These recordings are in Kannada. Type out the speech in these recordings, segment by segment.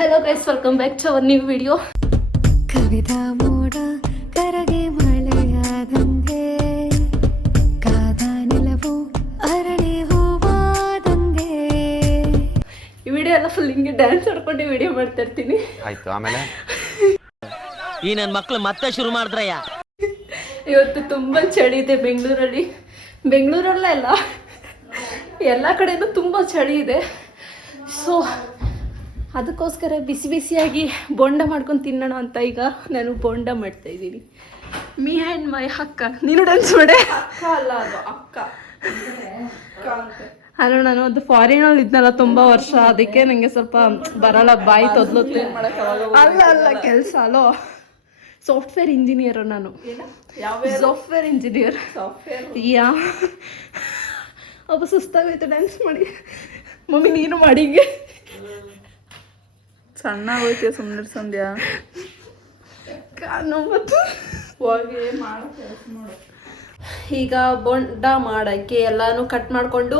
Hello guys, welcome back to our new video. ಕವಿತಾ ಮೋಡ ಕರಗೆ ಮಳೆಯಾದಂಗೆ, ಕಾದ ನಿಲವು ಅರಳಿ ಹೂವಾದಂಗೆ. ಈ ವಿಡಿಯೋ ಎಲ್ಲ ಫುಲ್ ಹಿಂಗೆ ಡ್ಯಾನ್ಸ್ ಆಡ್ಕೊಂಡು ವಿಡಿಯೋ ಮಾಡ್ತಾ ಇರ್ತೀನಿ. ಆಯ್ತು, ಆಮೇಲೆ ಈ ನನ್ನ ಮಕ್ಕಳು ಮತ್ತೆ ಶುರು ಮಾಡಿದ್ರಯ್ಯ. ಇವತ್ತು ತುಂಬ ಚಳಿ ಇದೆ ಬೆಂಗಳೂರಲ್ಲೇ ಅಲ್ಲ, ಎಲ್ಲ ಕಡೆನೂ ತುಂಬ ಚಳಿ ಇದೆ. ಸೊ ಅದಕ್ಕೋಸ್ಕರ ಬಿಸಿ ಬಿಸಿಯಾಗಿ ಬೋಂಡ ಮಾಡ್ಕೊಂಡು ತಿನ್ನೋಣ ಅಂತ ಈಗ ನಾನು ಬೋಂಡ ಮಾಡ್ತಾ ಇದ್ದೀನಿ. ಮೀ ಆ್ಯಂಡ್ ಮೈ ಅಕ್ಕ. ನೀನು ಡ್ಯಾನ್ಸ್ ಮಾಡೆ. ಅಕ್ಕ ಅಲ್ಲ, ಅದು ಅಕ್ಕ. ಅಲ್ಲ, ನಾನು ಅದು ಫಾರಿನಲ್ಲಿ ಇದ್ನಲ್ಲ ತುಂಬ ವರ್ಷ, ಅದಕ್ಕೆ ನನಗೆ ಸ್ವಲ್ಪ ಬರಲ್ಲ, ಬಾಯಿ ತೊದ್ಲುತ್ತೆ. ಅಲ್ಲ ಕೆಲಸ ಅಲ್ಲೋ, ಸಾಫ್ಟ್ವೇರ್ ಇಂಜಿನಿಯರು ನಾನು. Software engineer. ಯಾ ಒಬ್ಬ ಸುಸ್ತಾಗೋಯ್ತು ಡ್ಯಾನ್ಸ್ ಮಾಡಿ. ಮಮ್ಮಿ ನೀನು ಮಾಡಿ. ಹಿಂಗೆ ಸಣ್ಣ ಹೋಯ್ತೀಯ, ಸುಮ್ಮನೆ ಸಂಧ್ಯಾ. ಈಗ ಬೋಂಡ ಮಾಡೋಕ್ಕೆ ಎಲ್ಲಾನು ಕಟ್ ಮಾಡಿಕೊಂಡು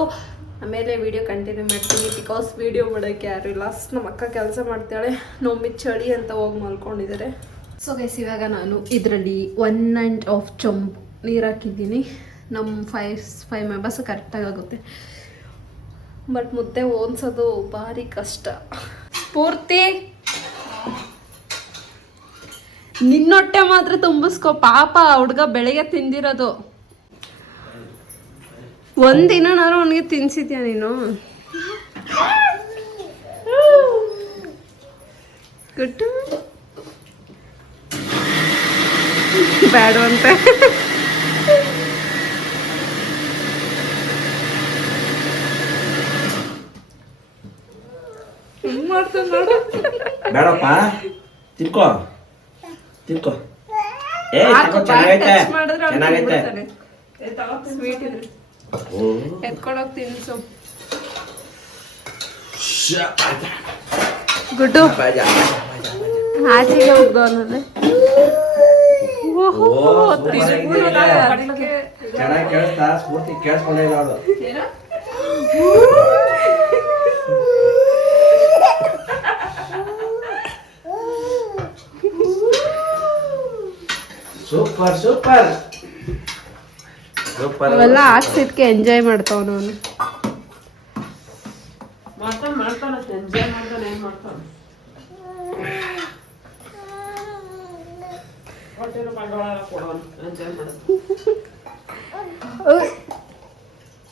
ಆಮೇಲೆ ವಿಡಿಯೋ ಕಂಟಿನ್ಯೂ ಮಾಡ್ತೀನಿ. ಬಿಕಾಸ್ ವಿಡಿಯೋ ಮಾಡೋಕ್ಕೆ ಯಾರು ಇಲ್ಲ. ನಮ್ಮ ಅಕ್ಕ ಕೆಲಸ ಮಾಡ್ತಾಳೆ, ನಮ್ಮಿ ಚಳಿ ಅಂತ ಹೋಗಿ ಮಲ್ಕೊಂಡಿದ್ದಾರೆ. ಸೊ ಗೈಸ್, ಇವಾಗ ನಾನು ಇದರಲ್ಲಿ 1.5 ಚೊಂಬು ನೀರು ಹಾಕಿದ್ದೀನಿ. ನಮ್ಮ 5 ಮೆಂಬರ್ಸ್ ಕರೆಕ್ಟಾಗಿ ಆಗುತ್ತೆ. ಬಟ್ ಮುದ್ದೆ ಓದಿಸೋದು ಭಾರಿ ಕಷ್ಟ. ಪೂರ್ತಿ ನಿನ್ನೊಟ್ಟೆ ಮಾತ್ರ ತುಂಬಿಸ್ಕೊ ಪಾಪ. ಹುಡ್ಗ ಬೆಳಗ್ಗೆ ತಿಂದಿರೋದು. ಒಂದಿನಾರು ಅವನಿಗೆ ತಿನ್ಸಿದ್ಯಾ ನೀನು? ಗುಟ್ಟು ಬೇಡವಂತೆ. ಬೇಡಪ್ಪ, ತಿನ್ಕೋ ಚೆನ್ನಾಗೈತೆ. ಎತ್ಕೊಳಕ್ ತಿನ್ಸು. ಗುಡ್ಡು ಆಚೆಗೆ ಹೋಗ್ದವನಲ್ಲೇ. ಚೆನ್ನಾಗಿ ಕೇಳಿಸ್ತಾ? ಸ್ಫೂರ್ತಿ ಕೇಳಿಸ್ಕೊಂಡಿಲ್ಲ ಅವಳು. Super super super. ಅವೆಲ್ಲ ಹಾಕ್ಸಿದ್ಕೆ ಎಂಜಾಯ್ ಮಾಡ್ತಾವ. ಅವನು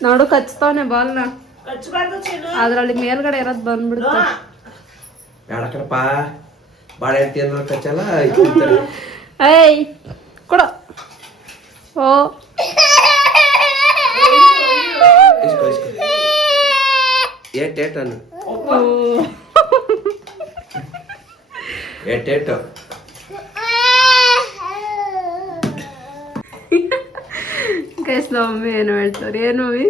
ನೋಡು ಕಚ್ತಾವನೆ ಬಾಲ್ನ. ಅದ್ರಲ್ಲಿ ಮೇಲ್ಗಡೆ ಇರೋದು ಬಂದ್ಬಿಡುತ್ತೆ. ಬೇಡಕಪ್ಪ, ಬಾಳೆ ಹೇಳ್ತಿ ಅಂದ್ರೆ ಕಚ್ಚಲ್ಲ. ಏಯ್ ಕೊಡ. ಓ ಏಟೇಟನು ಏಟೇಟು. ಗೈಸ್, ಮಮ್ಮಿ ಏನು ಹೇಳ್ತಾರೆ? ಏನು ಮಮ್ಮಿ?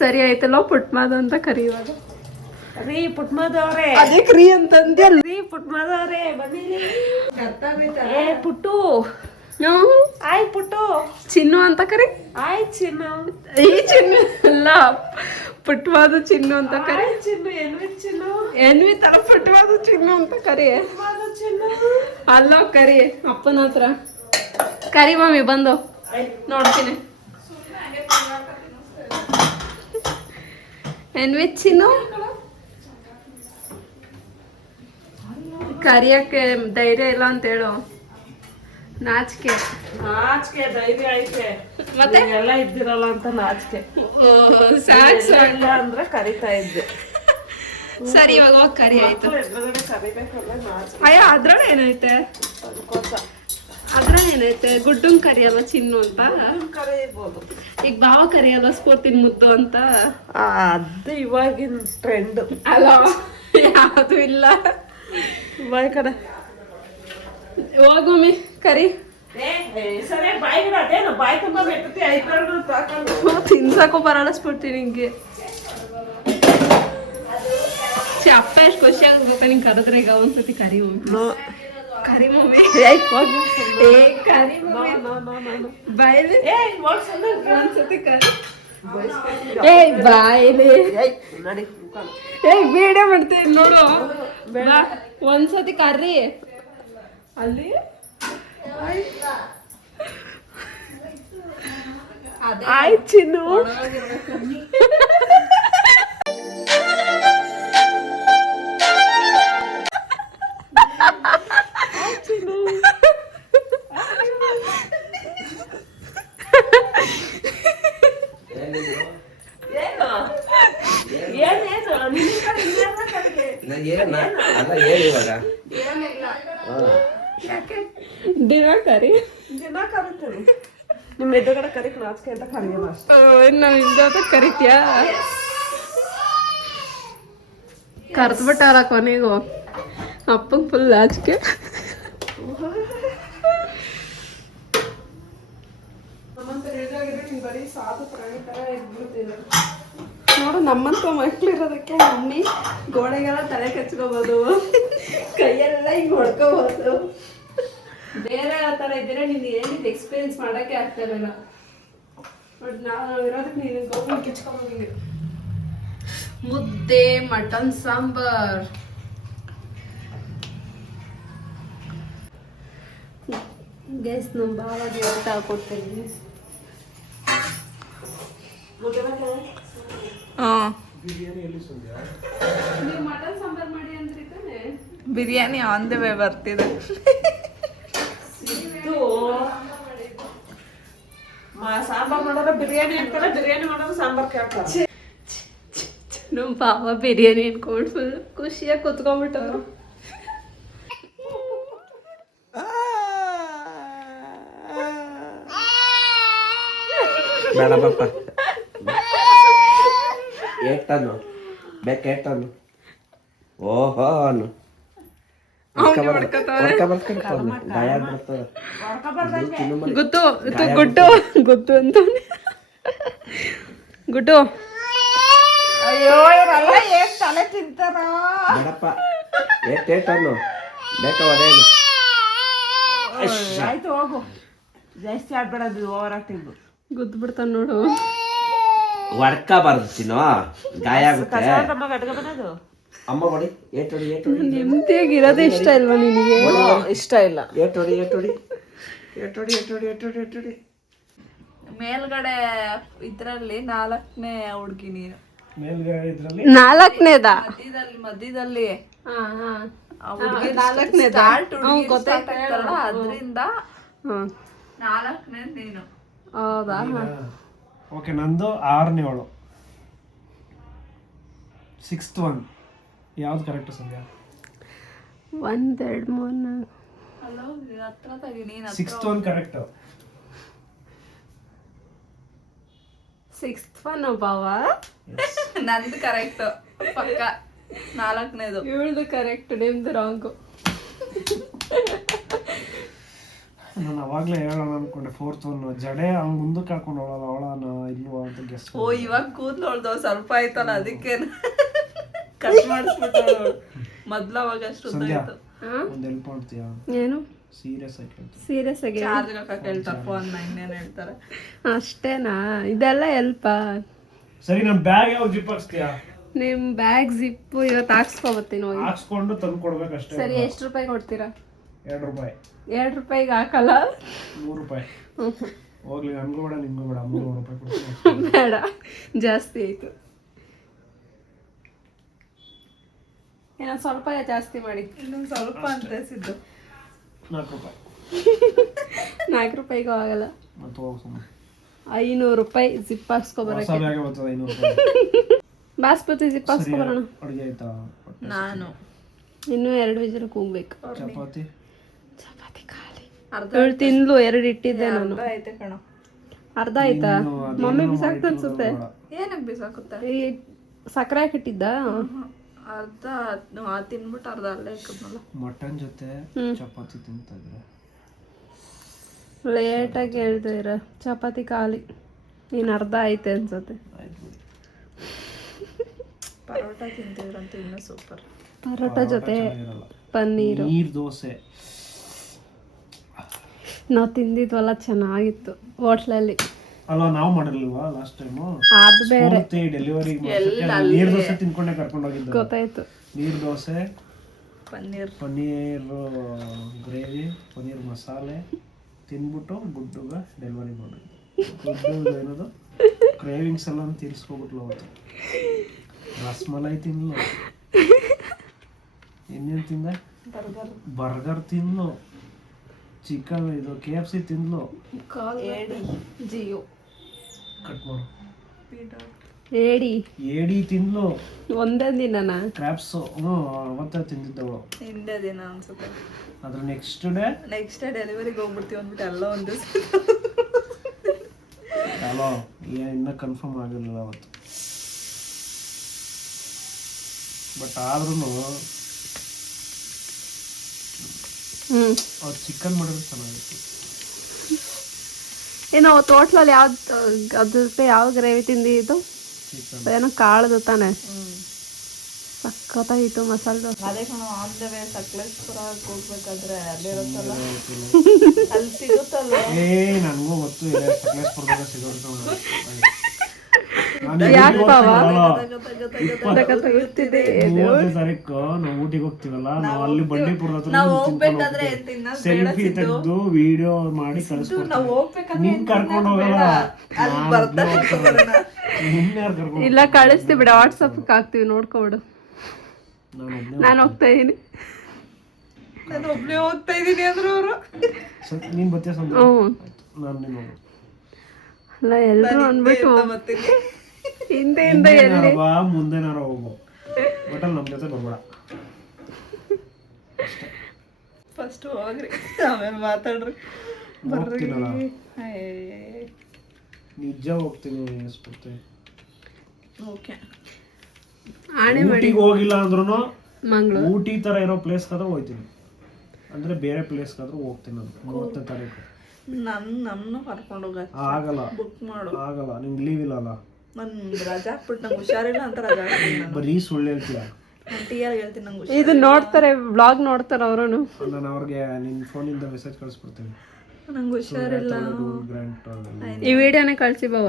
ಸರಿ ಆಯ್ತಲ್ಲ, ಪುಟ್ಮಾದ ಅಂತ ಕರೀವಾಗ. ರೀ ಪುಟ್ಮದವ್ರೆ, ಅದೇ ಕ್ರೀ ಅಂತಂದ್ಯ. ರೀ ಪುಟ್ಮದವ್ರೆ ಬನ್ನಿರಿ. ಪುಟ್ಟು ಆಯ್ ಪುಟ್ಟು. ಚಿನ್ನು ಅಂತ ಕರಿ. ಆಯ್ ಚಿನ್ನು. ಈ ಚಿನ್ನು ಅಲ್ಲ, ಪುಟ್ವಾದ ಚಿನ್ನು ಅಂತ ಕರಿ. ಚಿನ್ನು ಎನ್ವಿ ಚಿನ್ನು. ಎನ್ವಿ ತರ ಪುಟ್ವಾದ ಚಿನ್ನು ಅಂತ ಕರಿ. ಚಿನ್ನು ಅಲ್ಲೋ ಕರಿ, ಅಪ್ಪನ ಹತ್ರ ಕರಿ. ಮಮ್ಮಿ ಬಂದು ನೋಡ್ತೀನಿ. ಎನ್ವಿ ಚಿನ್ನು ಕರಿಯಕ್ಕೆ ಧೈರ್ಯ ಇಲ್ಲ ಅಂತ ಹೇಳು. ನಾಚಿಕೆ ಧೈರ್ಯ ಐತೆ, ಮತ್ತೆ ಎಲ್ಲ ಇದ್ದಿರಲ್ಲ ಅಂತ ನಾಚಿಕೆ. ಸಾಕು ಅಂದ್ರೆ ಕರಿತಾ ಇದ್ದೆ. ಸರಿ, ಇವಾಗ ಹೋಗಿ ಕರಿ. ಆಯ್ತು. ಕರಿಬೇಕಲ್ಲ ನಾಚಿಕೆ. ಅಯ್ಯೋ, ಅದ್ರಲ್ಲಿ ಏನೈತೆ? ಸಂಕೋಚ. ಅದ್ರಲ್ಲಿ ಏನೈತೆ? ಗುಡ್ಡಂಗ್ ಕರಿಯಲ್ಲ ಚಿನ್ನು ಅಂತ ಕರೀಬಹುದು. ಈಗ ಭಾವ ಕರಿಯಲ್ಲ ಸ್ಫೂರ್ತಿನ ಮುದ್ದು ಅಂತ. ಅದು ಇವಾಗಿನ ಟ್ರೆಂಡ್ ಅಲ್ಲ, ಯಾವುದು ಇಲ್ಲ. ಬಾಯ್ ಕಡೆ ಹೋಗೊಮ್ಮಿ ಕರಿ. ಸರಿ ಬಾಯಿ ಅದೇನು ಬಾಯಿ ತುಂಬಾ ಬೆಟ್ಟತಿ ಐದು ತಾಕೊಂಡು ತಿನ್ಸಕ್ಕೂ ಬರಲ್ಲ ಸ್ಫೂರ್ತಿ ನಿಂಗೆ. ಅಪ್ಪ ಎಷ್ಟು ಖುಷಿ ಆಗ್ಬೇಕು ನಿಂಗೆ ಕರೆದ್ರೆ. ಈಗ ಒಂದ್ಸತಿ ಕರಿ ಮಮ್ಮಿ. ಕರಿ ಮಮ್ಮಿ. ಕರಿ ಮಮ್ಮಿ ಬಾಯ್ಲಿ. ಒಂದ್ಸತಿ ಕರಿ. ಬಾಯ್ಲಿ. ವಿಡಿಯೋ ಮಾಡ್ತೀನಿ ನೋಡು. ಬಾ, ಒಂದ್ಸತಿ ಕರ್ರಿ ಅಲ್ಲಿ ಆಯ್ತು ಚಿನ್ನು. ಏನ ಅಲ್ಲ ಏನು ಇವಾಗ ದಿನ ಕರಿ. ದಿನ ಕರಿತೀನಿ. ನಿಮ್ಮ ಎದುರುಗಡೆ ಕರಿಕ್ ನಾಚಿಕೆ ಅಂತ ಕರಿಯಲ್ಲ ಅಷ್ಟೇ. ನಾವು ಇಂದ ಕರಿತೀಯಾ? ಕರ್ದ್ಬಿಟ್ಟಾರ ಕೊನೆಗೂ. ಅಪ್ಪಂಗೆ ಫುಲ್ ನಾಚಿಕೆ. ಬರೀ ಸಾಧು ಪ್ರಾಣಿ ತರ ಇದ್ಬಿಡ್ತೀನಿ. ನೋಡು, ನಮ್ಮಂತ ಮಕ್ಳು ಇರೋದಕ್ಕೆ ಮಮ್ಮಿ ಗೋಡೆಗೆಲ್ಲ ತಲೆ ಕಚ್ಕೋಬೋದು, ಕೈಯೆಲ್ಲ ಹಿಂಗೆ ಹೊಡ್ಕೋಬೋದು. ಬೇರೆ ಆ ಥರ ಇದ್ದರೆ ನೀನು ಏನಿದು ಎಕ್ಸ್ಪೀರಿಯನ್ಸ್ ಮಾಡೋಕ್ಕೆ ಆಗ್ತಾ ಇರಲಿಲ್ಲ. ಬಟ್ ನಾವು ಇರೋದಕ್ಕೆ ನೀನು ಗೋಪಿ ಕಿಚ್ಕೊಬೋದು. ಮುದ್ದೆ, ಮಟನ್ ಸಾಂಬಾರ್. ಗೈಸ್, ನಮ್ಮ ಬಾವಾಗಿ ಊಟ ಹಾಕೊಡ್ತೀನಿ. ನೀವು ಮಟನ್ ಸಾಂಬಾರ್ ಮಾಡಿ ಅಂದ್ರಿ ತಾನೆ? ಬಿರಿಯಾನಿ ಆನ್ ದ ವೇ ಬರ್ತಿದೆ. ಸಾಂಬಾರ್ ಮಾಡೋರು ಬಿರಿಯಾನಿ ಅಂತಾರೆ, ಬಿರಿಯಾನಿ ಮಾಡೋರು ಸಾಂಬಾರ್ ಕೇಳ್ತಾರೆ. ನಮ್ಮ ಪಾಪ ಬಿರಿಯಾನಿ ಅನ್ಕೊಂಡು ಫುಲ್ ಖುಷಿಯಾಗಿ ಕುತ್ಕೊಂಡ್ಬಿಟ್ಟವ್ರು. ಬೇಡ ಪಾಪ. ಏಟನ್ನು ಬೇಕೇಟನ್ನು ಓಹೋ ಅನ್ನು ಗೊತ್ತು ಗುಡ್ಡು ಗೊತ್ತು ಅಂತ ಗುಡ್ಡು. ಅಯ್ಯೋ, ಇವರೆಲ್ಲ ಏನ್ ತಲೆ ತಿಂತಾರ. ಬೇಡಪ್ಪ, ಏಟನ್ನು ಬೇಕಾವದೇನು. ಆಯ್ತು ಹೋಗು, ಜಾಸ್ತಿ ಆಡ್ಬೇಡದು, ಓವರ್ ಆಕ್ಟಿಂಗ್. ಗುದ್ದು ಬಿಡ್ತಾನ ನೋಡು. ಹೊಡ್ಕಬಾರ್ದು ಚಿನ್ನು, ಗಾಯ ಆಗುತ್ತೆ. ಬನ್ನದು ಅಮ್ಮ ಹೊಡಿ, ಏಟೊಡಿ ಏಟೊಡಿ. ನೆಮ್ಮದಿಯಾಗಿರೋದೇ ಇಷ್ಟ ಇಲ್ವಾ ನಿನಗೆ? ಇಷ್ಟ ಇಲ್ಲ. ಏಟೊಡಿ ಏಟೊಡಿ ಏಟೊಡಿ ಏಟೊಡಿ ಏಟೊಡಿ ಏಟೊಡಿ. ಮೇಲ್ಗಡೆ ಇದ್ರಲ್ಲಿ 4ನೇ ಹುಡುಗಿ ನೀನು. ನಾಲ್ಕನೇದ ಮಧ್ಯದಲ್ಲಿ ನಾಲ್ಕನೇದ ಗೊತ್ತಾಗ್ತಾರಲ್ಲ, ಅದ್ರಿಂದ 4ನೇ ನೀನು. ಹೌದಾ? ಓಕೆ, ನಂದು 6ನೇವಳು. 6th ಒನ್ ಯಾವ್ದು ಕರೆಕ್ಟ್ ಸಂಧ್ಯಾ? 1 2 3 ಹಲೋ, ಹತ್ರ ತಗಿ ನೀನು. 6th one correct. 6th one ಬಾವ. ನಂದು ಕರೆಕ್ಟ್ ಪಕ್ಕ. 4ನೇದು ಇವಳ್ದು ಕರೆಕ್ಟ್, ನಿಮ್ದು ರಾಂಗು. ನಾನು ಅವಾಗಲೇ ಹೇಳೋಣ ಅನ್ಕೊಂಡೆ 4th ಒನ್. ಜಡೆ ಅವ್ನು ಮುಂದಕ್ಕೆ ಹಾಕೊಂಡು ಅವಳನ ಇಲ್ವಾ ಅಂತ ಗೆಸ್. ಓ, ಇವಾಗ ಕೂದಲು ಹೊಳ್ದವ್ ಸ್ವಲ್ಪ ಆಯ್ತಲ್ಲ, ಅದಕ್ಕೆ ಕಟ್ ಮಾಡಿಸ್ಬಿಟ್ಟು. ಮೊದ್ಲು ಅವಾಗ ಅಷ್ಟು ಸಂಧ್ಯಾ, ಇತ್ತು. ಒಂದು ಹೆಲ್ಪ್ ಮಾಡ್ತೀಯಾ? ಏನು ಸೀರಿಯಸ್ ಆಗಿ ಕೇಳ್ತೀನಿ. ಸೀರಿಯಸ್ ಆಗಿ ಚಾರ್ಜ್ ಹಾಕಕ್ಕೆ ಹೇಳ್ತಾರೆ, ಫೋನ್ ಇನ್ನೇನು ಹೇಳ್ತಾರೆ. ಅಷ್ಟೇನಾ? ಇದೆಲ್ಲ ಹೆಲ್ಪ್. ಸರಿ, ನನ್ನ ಬ್ಯಾಗ್ ಯಾವಾಗ ಜಿಪ್ ಹಾಕ್ಸ್ತೀಯಾ? ನಿಮ್ ಬ್ಯಾಗ್ ಜಿಪ್ಪು ಇವತ್ತು ಹಾಕ್ಸ್ಕೊಬತ್ತೀನಿ ಹೋಗಿ. ಹಾಕ್ಸ್ಕೊಂಡು ತಂದು ಕೊಡ್ಬೇಕಷ್ಟೇ. ಸರಿ, ಎಷ್ಟು ರೂಪಾಯಿ ಕೊಡ್ತೀರಾ? 2 ರೂಪಾಯಿ. 2 ರೂಪಾಯಿಗೆ ಹಾಕಲ್ಲ. 3 ರೂಪಾಯಿ. ಹೋಗ್ಲಿ, ನನ್ಗೂ ಬೇಡ ನಿಮ್ಗೂ ಬೇಡ. 3 ರೂಪಾಯಿ ಕೊಡ್ತೀನಿ. ಬೇಡ, ಜಾಸ್ತಿ ಆಯ್ತು. ಏನೋ ಸ್ವಲ್ಪ ಜಾಸ್ತಿ ಮಾಡಿ. ಇನ್ನೊಂದು ಸ್ವಲ್ಪ ಅಂತಸಿದ್ದು. 4 ರೂಪಾಯಿ. 4 ರೂಪಾಯಿಗೂ ಆಗಲ್ಲ. ಮತ್ತೆ ಹೋಗಿ ಸುಮ್ಮನೆ 500 ರೂಪಾಯಿ ಜಿಪ್ ಹಾಕ್ಸ್ಕೊಬರಕ್ಕೆ. ಹೊಸ ಬ್ಯಾಗ್ ಬರ್ತದೆ 500 ರೂಪಾಯಿ. ಬಾಸ್ಮತಿ ಜಿಪ್ ಹಾಕ್ಸ್ಕೊಬರೋಣ. ಅಡುಗೆ ಆಯ್ತಾ? ನಾನು ಇನ್ನೂ 2 ವಿಜಿಲ್ ಕೂಗ್ಬೇಕು. ಚಪಾತಿ ಖಾಲಿ. ಅರ್ಧ ತಿಂದ್ಲು, 2 ಇಟ್ಟಿದ್ದೆ ನಾನು. ಐತೆ ಕಣೋ. ಅರ್ಧ ಆಯ್ತಾ? ಮಮ್ಮಿ ಬಿಸಾಕ್ತ ಅನ್ಸುತ್ತೆ. ಏನಕ್ಕೆ ಬಿಸಾಕುತ್ತೆ? ಈ ಸಕ್ಕರೆ ಹಾಕಿಟ್ಟಿದ್ದ. ಅರ್ಧ ತಿನ್ಬಿಟ್ಟು ಅರ್ಧ ಅಲ್ಲೇ ಇಕ್ಕದ್ನಲ್ಲ. ಮಟನ್ ಜೊತೆ ಚಪಾತಿ ತಿಂತಾ ಇದ್ರೆ ಲೇಟಾಗಿ ಹೇಳ್ತೀರ. ಚಪಾತಿ ಖಾಲಿ, ಇನ್ನು ಅರ್ಧ ಐತೆ ಅನ್ಸುತ್ತೆ. ಪರೋಟ ತಿಂತಿದ್ರಂತೂ ಇನ್ನೂ ಸೂಪರ್. ಪರೋಟ ಜೊತೆ ಪನ್ನೀರು, ನೀರ್ ದೋಸೆ ನಾವು ತಿಂದಿದ್ವಲ್ಲ, ಚೆನ್ನಾಗಿತ್ತು ಹೋಟ್ಲಲ್ಲಿ. ಅಲ್ವಾ ನಾವು ಮಾಡಿರ್ಲಿಲ್ವಾ ಲಾಸ್ಟ್ ಟೈಮು ಅದು ಬೇರೆ ಡೆಲಿವರಿ ನೀರ್ ದೋಸೆ ತಿನ್ಕೊಂಡೆ ಕರ್ಕೊಂಡು ಹೋಗಿದ್ದು. ಗೊತ್ತಾಯ್ತು. ನೀರ್ ದೋಸೆ, ಪನ್ನೀರ್ ಗ್ರೇವಿ, ಪನ್ನೀರ್ ಮಸಾಲೆ ತಿನ್ಬಿಟ್ಟು ಗುಡ್ಡುಗ ಡೆಲಿವರಿ ಮಾಡಿದ್ದು. ಏನದು ಕ್ರೇವಿಂಗ್ಸ್ ಎಲ್ಲ ತೀರಿಸ್ಕೊಬಿಟ್ಲು ಅವತ್ತು. ರಸ್ಮಲೈ ತಿನ್ಲು, ಇನ್ನೇನು ತಿಂದೆ, ಬರ್ಗರ್ ತಿನ್ಲು, ಚಿಕನ್ ಇದು KFC ತಿನ್ಲು, ಜಿಯೋ ಕಟ್ ಮಾಡು, ಏಡಿ ತಿನ್ಲು, ಒಂದೇ ದಿನನಾ ಕ್ರಾಪ್ಸ್ ಅವತ್ತ ತಿಂದಿದ್ದವಳು. ಹಿಂದೆ ದಿನ ಅನ್ಸುತ್ತೆ. ಅದ್ರ ನೆಕ್ಸ್ಟ್ ಡೇ ಡೆಲಿವರಿಗೆ ಹೋಗ್ಬಿಡ್ತೀವಿ ಅಂದ್ಬಿಟ್ಟು ಎಲ್ಲ ಒಂದು ದಿವಸ ಅಲೋ ಇನ್ನೂ ಕನ್ಫರ್ಮ್ ಆಗಿರಲಿಲ್ಲ ಅವತ್ತು. ಬಟ್ ಆದ್ರೂ ಅವ್ರು ಚಿಕನ್ ಮಾಡಿದ್ರೆ ಚೆನ್ನಾಗಿತ್ತು. ಏನೋ ಅವತ್ತು ಹೋಟ್ಲಲ್ಲಿ ಯಾವ್ದು ಅದ್ರ ಜೊತೆ ಯಾವ ಗ್ರೇವಿ ತಿಂದಿದ್ದು, ಏನೋ ಕಾಳದು ತಾನೆ, ಸಕ್ಕತ್ತಾಗಿತ್ತು ಮಸಾಲೆ ದೋಸೆ. ಅದೇ ಕಣ ಆನ್ ದ ವೇ ಸಕಲೇಶ್ಪುರ ಹೋಗ್ಬೇಕಾದ್ರೆ ಅಲ್ಲೇ ಇರುತ್ತಲ್ಲ, ಅಲ್ಲಿ ಸಿಗುತ್ತಲ್ಲ. ನನಗೂ ಗೊತ್ತು ಸಕಲೇಶ್ಪುರದಾಗ ಸಿಗೋದು. ಯಾಕೆ ಬಾವ 30ನೇ ತಾರೀಕು ನಾವು ಊಟಿಗೆ ಹೋಗ್ತೀವಲ್ಲ, ನಾವು ಅಲ್ಲಿ ಬಂಡೀಪುರದ ಹತ್ರ ಸೆಲ್ಫಿ ತೆಗೆದು ವಿಡಿಯೋ ಮಾಡಿ ಕಳಿಸ್ಕೊಡ್ತೀವಿ. ನಿನ್ ಕರ್ಕೊಂಡು ಹೋಗಲ್ಲ, ನಿನ್ಯಾರು ಕರ್ಕೊಂಡು ಇಲ್ಲ ಕಳಿಸ್ತೀವಿ ಬಿಡ, ವಾಟ್ಸಪ್ಗೆ ಹಾಕ್ತೀವಿ ನೋಡ್ಕೊಬಿಡು. ನಾನು ಹೋಗ್ತಾ ಇದೀನಿ, ನಾನು ಒಬ್ನೇ ಹೋಗ್ತಾ ಇದೀನಿ ಅಂದ್ರು ಅವರು. ನೀನ್ ಬತ್ತೀಯ ಸಂಜೆ, ನಾನು ನೀನು ಅಲ್ಲ ಎಲ್ರು ಅಂದ್ಬಿಟ್ಟು ಹಿಂದೆಯಿಂದ ಎಲ್ಲಿ ಬಾ, ಮುಂದೆನಾರ ಹೋಗು, ಒಟ್ಟಲ್ಲಿ ನಮ್ಮ ಜೊತೆ ಬರ್ಬೇಡ. ಫಸ್ಟ್ ಹೋಗ್ರಿ, ಆಮೇಲೆ ಮಾತಾಡ್ರಿ. ಹೋಗ್ತೀನಲ್ಲ, ನಿಜ ಹೋಗ್ತೀನಿ ಸ್ಫೂರ್ತಿ. ಓಕೆ, ಆಣೆ ಮಾಡಿ ಊಟಿಗೆ ಹೋಗಿಲ್ಲ ಅಂದ್ರೂ ಮಂಗ್ಳೂರು ಊಟಿ ತರ ಇರೋ ಪ್ಲೇಸ್ಗಾದ್ರೂ ಹೋಗ್ತೀನಿ, ಅಂದ್ರೆ ಬೇರೆ ಪ್ಲೇಸ್ಗಾದ್ರೂ ಹೋಗ್ತೀನಿ. ನಾನು 30ನೇ ತಾರೀಕು ನಮ್ಮನ್ನು ಕರ್ಕೊಂಡು ಹೋಗ ಆಗಲ್ಲ, ಬುಕ್ ಮಾಡು. ಆಗಲ್ಲ, ನಿಂಗೆ ಲೀವ್ ಇಲ್ಲಲ್ಲ. ನಾನು ರಜಾ ಹಾಕ್ಬಿಟ್ಟು ನಂಗೆ ಹುಷಾರಿಲ್ಲ ಅಂತ ರಜಾ ಹಾಕ್ತೀನಿ. ಬರೀ ಸುಳ್ಳು ಹೇಳ್ತೀಯ. ನಾನು ಟೀಯಾಗಿ ಹೇಳ್ತೀನಿ ನಂಗೆ ಇದು ನೋಡ್ತಾರೆ, ಬ್ಲಾಗ್ ನೋಡ್ತಾರೆ ಅವರು. ನಾನು ಅವ್ರಿಗೆ ನಿನ್ನ ಫೋನಿಂದ ಮೆಸೇಜ್ ಕಳಿಸ್ಬಿಡ್ತೀನಿ, ನಂಗೆ ಹುಷಾರಿಲ್ಲ. ಗ್ರ್ಯಾಂಟ್ ಈ ವಿಡಿಯೋನೇ ಕಳ್ಸಿ ಬಾವ,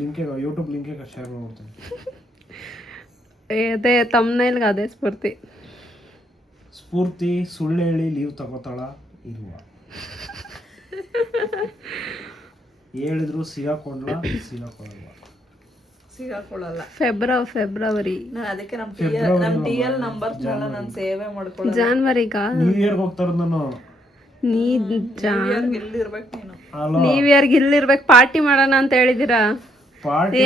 ಲಿಂಕಿಗೆ ಯೂಟ್ಯೂಬ್ ಲಿಂಕಿಗೆ ಶೇರ್ ಮಾಡ್ಬಿಡ್ತೀನಿ. ಅದೇ ತಮ್ಮನೇಲ್ಗೆ ಅದೇ ಸ್ಫೂರ್ತಿ ಸುಳ್ಳು ಹೇಳಿ ಲೀವ್ ತಗೋತಾಳ ಇರುವ, ಹೇಳಿದ್ರು ಸಿಗಾಕೊಳ್ಳಲ್ಲ. ಸಿಗಾಕೊಳ್ಳಲ್ಲ. ಫೆಬ್ರವರಿ ನಾನು ಅದಕ್ಕೆ ನಮ್ಮ TL ನಂಬರ್ ನಾನು ಸೇವೆ ಮಾಡ್ಕೊಳ್ಳೋದು. ಜಾನ್ವರಿಗ ನ್ಯೂ ಇಯರ್ಗೆ ಹೋಗ್ತಾರ. ನಾನು ಇಲ್ಲಿರ್ಬೇಕು ನೀನು. ನ್ಯೂ ಇಯರ್ಗೆ ಇಲ್ಲಿರ್ಬೇಕು, ಪಾರ್ಟಿ ಮಾಡೋಣ ಅಂತ ಹೇಳಿದಿರಾ. ಪಾರ್ಟಿ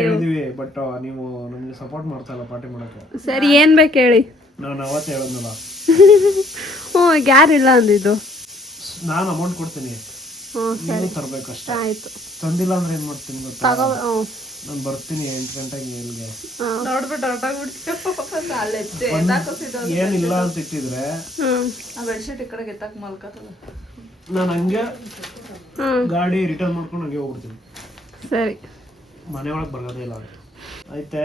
ಹೇಳಿದೀವಿ, ಬಟ್ ನೀವು ನಮ್ಗೆ ಸಪೋರ್ಟ್ ಮಾಡ್ತಾ ಇಲ್ಲ ಪಾರ್ಟಿ ಮಾಡಕ್ಕೆ. ಸರಿ ಏನ್ ಬೇಕು ಹೇಳಿ, ನಾನು ಅವತ್ತೇ ಹೇಳದ್ನಲ್ಲ. ಹ್ಞೂ ಯಾರಿಲ್ಲ ಅಂದಿದ್ದು. ನಾನು ಅಮೌಂಟ್ ಕೊಡ್ತೀನಿ, ಹ್ಞೂ ನೀವು ತರ್ಬೇಕಷ್ಟೇ. ಆಯ್ತು, ತಂದಿಲ್ಲ ಅಂದ್ರೆ ಏನ್ ಮಾಡ್ತೀನಿ ಗೊತ್ತಾ, ತಗೋ. ನಾನು ಬರ್ತೀನಿ 8 ಗಂಟೆಗೆ ಇಲ್ಲಿಗೆ. ನೋಡ್ಬಿಟ್ಟು ಹೊರಟಾಗ್ಬಿಡ್ತೀವಿ. ಏನಿಲ್ಲ ಅಂತ ಇಟ್ಟಿದ್ರೆ ಆ ಬೆಡ್ಶೀಟ್ ಈ ಕಡೆಗೆ ಎತ್ತಕ್ ಮಲ್ಕತ್ತದ. ನಾನು ಹಂಗೆ ಗಾಡಿ ರಿಟರ್ನ್ ಮಾಡ್ಕೊಂಡು ಹಂಗೆ ಹೋಗ್ಬಿಡ್ತೀನಿ. ಸರಿ, ಮನೆ ಒಳಗೆ ಬರೋದೇ ಇಲ್ಲ. ಆಯ್ತೆ,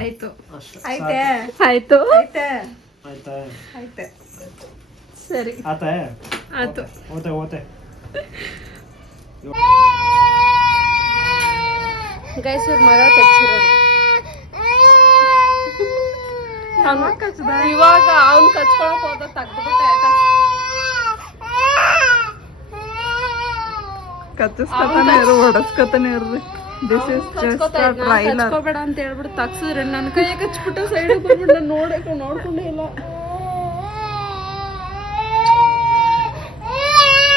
ಆಯ್ತು, ಅಷ್ಟೇ. ಆಯ್ತು, ಆಯ್ತಾ, ಸರಿ, ಆಯ್ತಾ, ಆಯ್ತು. ಓತೆ ಗೈಸ್ ಮಗ ಕಚ್ಚಿರೋದು ಇವಾಗ ಅವ್ನು ಕಚ್ಕೊಳಕ್ ಹೋದ ತೆಗ್ದ್ಬಿಟ್ಟೆ. ಕಚ್ಚಿಸ್ಕೊತಾನೆ ಇರು, ಹೊಡಸ್ಕೊತಾನೆ ಇರ್ರಿ. This is just a trailer. ಕಚ್ಕೋಬೇಡ ಅಂತ ಹೇಳ್ಬಿಟ್ಟು ತಗ್ಸಿದ್ರೆ ನನ್ನ ಕೈ ಕಚ್ಬಿಟ್ಟು ಸೈಡ್ ಬಂದ್ಬಿಟ್ಟು ನೋಡ್ಕೊಂಡೇ ಇಲ್ಲ.